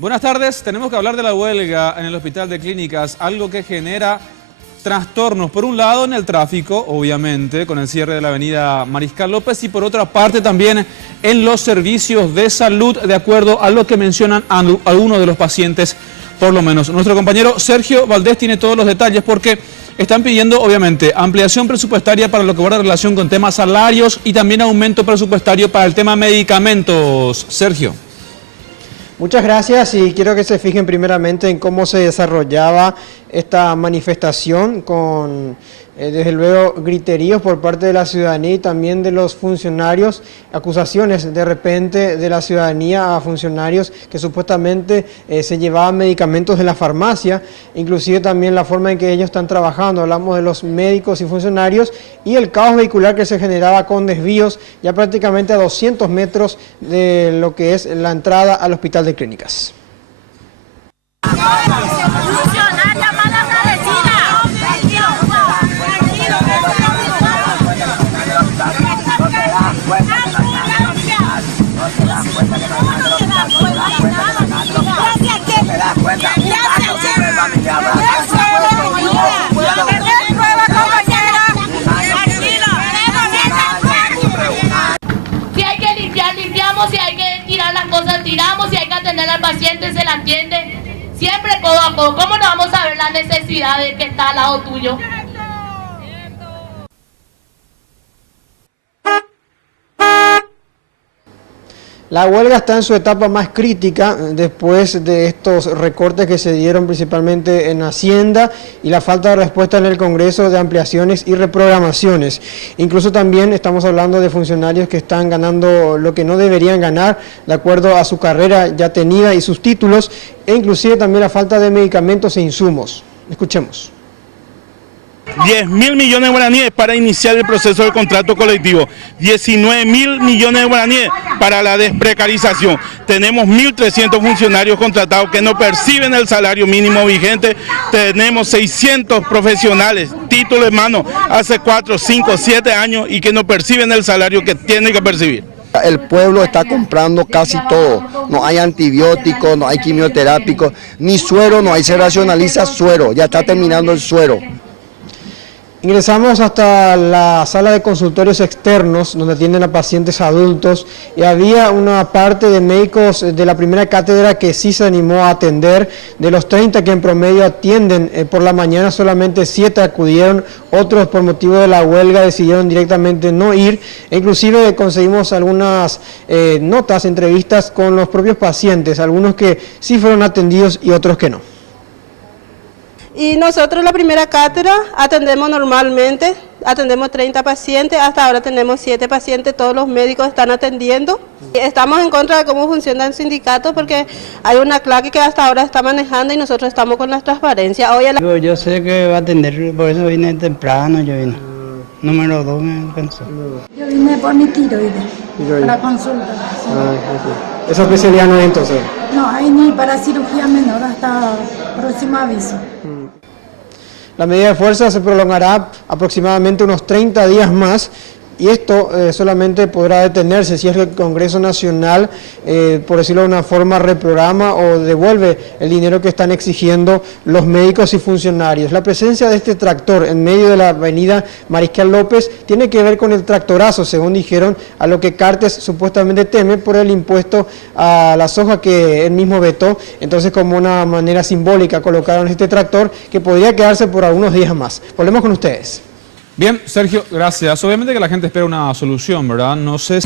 Buenas tardes, tenemos que hablar de la huelga en el Hospital de Clínicas, algo que genera trastornos, por un lado en el tráfico, obviamente, con el cierre de la avenida Mariscal López, y por otra parte también en los servicios de salud, de acuerdo a lo que mencionan algunos de los pacientes, por lo menos. Nuestro compañero Sergio Valdés tiene todos los detalles porque están pidiendo, obviamente, ampliación presupuestaria para lo que guarda relación con temas salarios y también aumento presupuestario para el tema medicamentos. Sergio. Muchas gracias y quiero que se fijen primeramente en cómo se desarrollaba esta manifestación con, desde luego, griteríos por parte de la ciudadanía y también de los funcionarios, acusaciones de repente de la ciudadanía a funcionarios que supuestamente se llevaban medicamentos de la farmacia, inclusive también la forma en que ellos están trabajando. Hablamos de los médicos y funcionarios y el caos vehicular que se generaba con desvíos ya prácticamente a 200 metros de lo que es la entrada al Hospital de Clínicas. Si hay que limpiar, limpiamos, si hay que tirar las cosas, tiramos, si hay que atender al paciente, se le atiende, siempre codo a codo. ¿Cómo no vamos a ver la necesidad de que está al lado tuyo? La huelga está en su etapa más crítica después de estos recortes que se dieron principalmente en Hacienda y la falta de respuesta en el Congreso de ampliaciones y reprogramaciones. Incluso también estamos hablando de funcionarios que están ganando lo que no deberían ganar de acuerdo a su carrera ya tenida y sus títulos, e inclusive también la falta de medicamentos e insumos. Escuchemos. 10.000 millones de guaraníes para iniciar el proceso del contrato colectivo, 19.000 millones de guaraníes para la desprecarización. Tenemos 1.300 funcionarios contratados que no perciben el salario mínimo vigente, tenemos 600 profesionales, título en mano, hace 4, 5, 7 años y que no perciben el salario que tienen que percibir. El pueblo está comprando casi todo, no hay antibióticos, no hay quimioterápicos, ni suero, no hay, se racionaliza suero, ya está terminando el suero. Ingresamos hasta la sala de consultorios externos donde atienden a pacientes adultos y había una parte de médicos de la primera cátedra que sí se animó a atender. De los 30 que en promedio atienden por la mañana, solamente 7 acudieron, otros por motivo de la huelga decidieron directamente no ir. Inclusive conseguimos algunas notas, entrevistas con los propios pacientes, algunos que sí fueron atendidos y otros que no. Y nosotros la primera cátedra atendemos normalmente, atendemos 30 pacientes, hasta ahora tenemos 7 pacientes, todos los médicos están atendiendo. Estamos en contra de cómo funciona el sindicato porque hay una claque que hasta ahora está manejando y nosotros estamos con la transparencia. Hoy Yo sé que va a atender, por eso vine temprano, yo vine. Número 2 me alcanzó. Yo vine por mi tiroides, para consulta. Sí. ¿Esa especialidad no es entonces? No, hay ni para cirugía menor hasta próximo aviso. La medida de fuerza se prolongará aproximadamente unos 30 días más y esto solamente podrá detenerse si es que el Congreso Nacional, por decirlo de una forma, reprograma o devuelve el dinero que están exigiendo los médicos y funcionarios. La presencia de este tractor en medio de la avenida Mariscal López tiene que ver con el tractorazo, según dijeron, a lo que Cartes supuestamente teme por el impuesto a la soja que él mismo vetó. Entonces, como una manera simbólica, colocaron este tractor que podría quedarse por algunos días más. Volvemos con ustedes. Bien, Sergio, gracias. Obviamente que la gente espera una solución, ¿verdad? No sé...